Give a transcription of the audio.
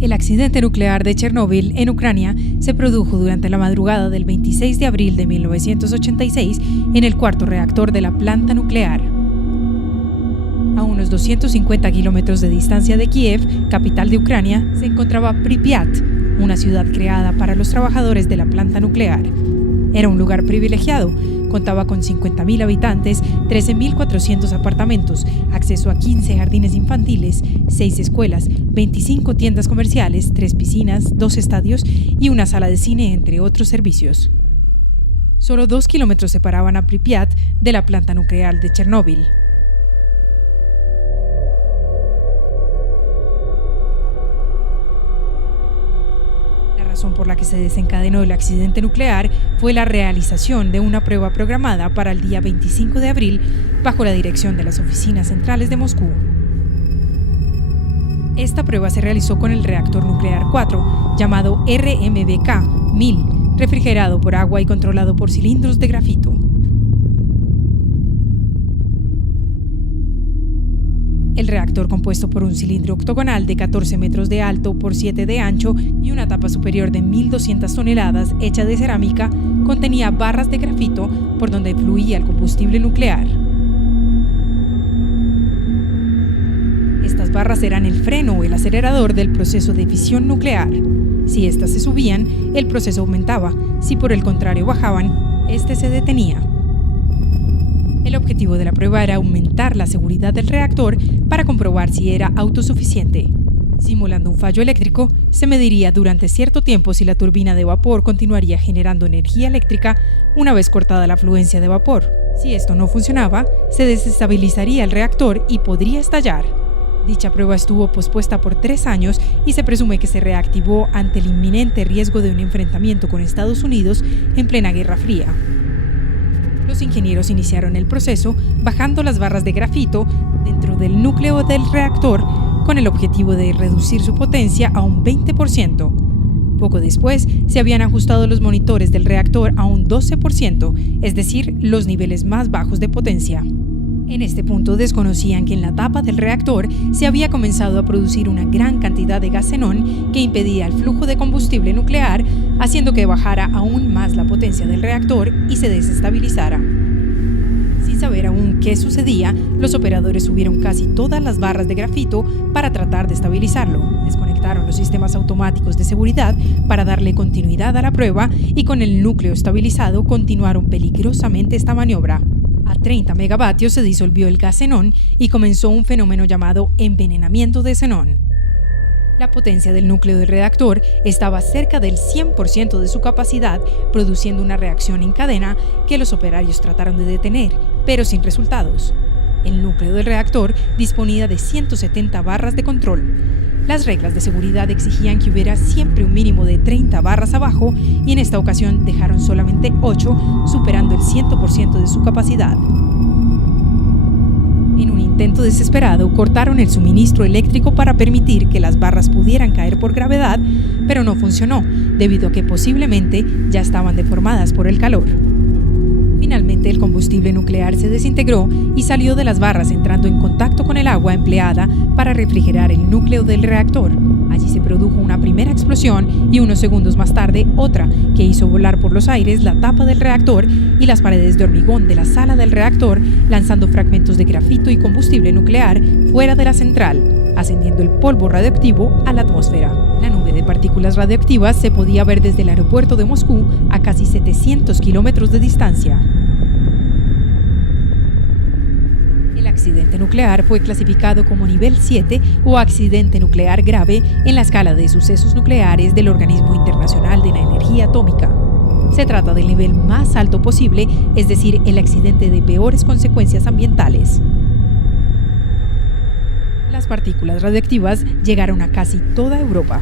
El accidente nuclear de Chernóbil, en Ucrania, se produjo durante la madrugada del 26 de abril de 1986 en el cuarto reactor de la planta nuclear. A unos 250 kilómetros de distancia de Kiev, capital de Ucrania, se encontraba Pripyat, una ciudad creada para los trabajadores de la planta nuclear. Era un lugar privilegiado. Contaba con 50.000 habitantes, 13.400 apartamentos, acceso a 15 jardines infantiles, 6 escuelas, 25 tiendas comerciales, 3 piscinas, 2 estadios y una sala de cine, entre otros servicios. Solo 2 kilómetros separaban a Pripyat de la planta nuclear de Chernóbil. La razón por la que se desencadenó el accidente nuclear fue la realización de una prueba programada para el día 25 de abril bajo la dirección de las oficinas centrales de Moscú. Esta prueba se realizó con el reactor nuclear 4, llamado RMBK-1000, refrigerado por agua y controlado por cilindros de grafito. El reactor, compuesto por un cilindro octogonal de 14 metros de alto por 7 de ancho y una tapa superior de 1.200 toneladas hecha de cerámica, contenía barras de grafito por donde fluía el combustible nuclear. Estas barras eran el freno o el acelerador del proceso de fisión nuclear. Si éstas se subían, el proceso aumentaba. Si por el contrario bajaban, este se detenía. El objetivo de la prueba era aumentar la seguridad del reactor para comprobar si era autosuficiente. Simulando un fallo eléctrico, se mediría durante cierto tiempo si la turbina de vapor continuaría generando energía eléctrica una vez cortada la fluencia de vapor. Si esto no funcionaba, se desestabilizaría el reactor y podría estallar. Dicha prueba estuvo pospuesta por 3 años y se presume que se reactivó ante el inminente riesgo de un enfrentamiento con Estados Unidos en plena Guerra Fría. Los ingenieros iniciaron el proceso bajando las barras de grafito dentro del núcleo del reactor con el objetivo de reducir su potencia a un 20%. Poco después, se habían ajustado los monitores del reactor a un 12%, es decir, los niveles más bajos de potencia. En este punto desconocían que en la tapa del reactor se había comenzado a producir una gran cantidad de gas xenón que impedía el flujo de combustible nuclear, haciendo que bajara aún más la potencia del reactor y se desestabilizara. Sin saber aún qué sucedía, los operadores subieron casi todas las barras de grafito para tratar de estabilizarlo. Desconectaron los sistemas automáticos de seguridad para darle continuidad a la prueba y con el núcleo estabilizado continuaron peligrosamente esta maniobra. A 30 megavatios se disolvió el gas xenón y comenzó un fenómeno llamado envenenamiento de xenón. La potencia del núcleo del reactor estaba cerca del 100% de su capacidad, produciendo una reacción en cadena que los operarios trataron de detener, pero sin resultados. El núcleo del reactor disponía de 170 barras de control. Las reglas de seguridad exigían que hubiera siempre un mínimo de 30 barras abajo y en esta ocasión dejaron solamente 8, superando el 100% de su capacidad. En un intento desesperado, cortaron el suministro eléctrico para permitir que las barras pudieran caer por gravedad, pero no funcionó, debido a que posiblemente ya estaban deformadas por el calor. Finalmente, el combustible nuclear se desintegró y salió de las barras entrando en contacto con el agua empleada para refrigerar el núcleo del reactor. Allí se produjo una primera explosión y unos segundos más tarde otra, que hizo volar por los aires la tapa del reactor y las paredes de hormigón de la sala del reactor, lanzando fragmentos de grafito y combustible nuclear fuera de la central, ascendiendo el polvo radioactivo a la atmósfera. La nube de partículas radioactivas se podía ver desde el aeropuerto de Moscú a casi 700 kilómetros de distancia. El accidente nuclear fue clasificado como nivel 7 o accidente nuclear grave en la escala de sucesos nucleares del Organismo Internacional de la Energía Atómica. Se trata del nivel más alto posible, es decir, el accidente de peores consecuencias ambientales. Las partículas radiactivas llegaron a casi toda Europa.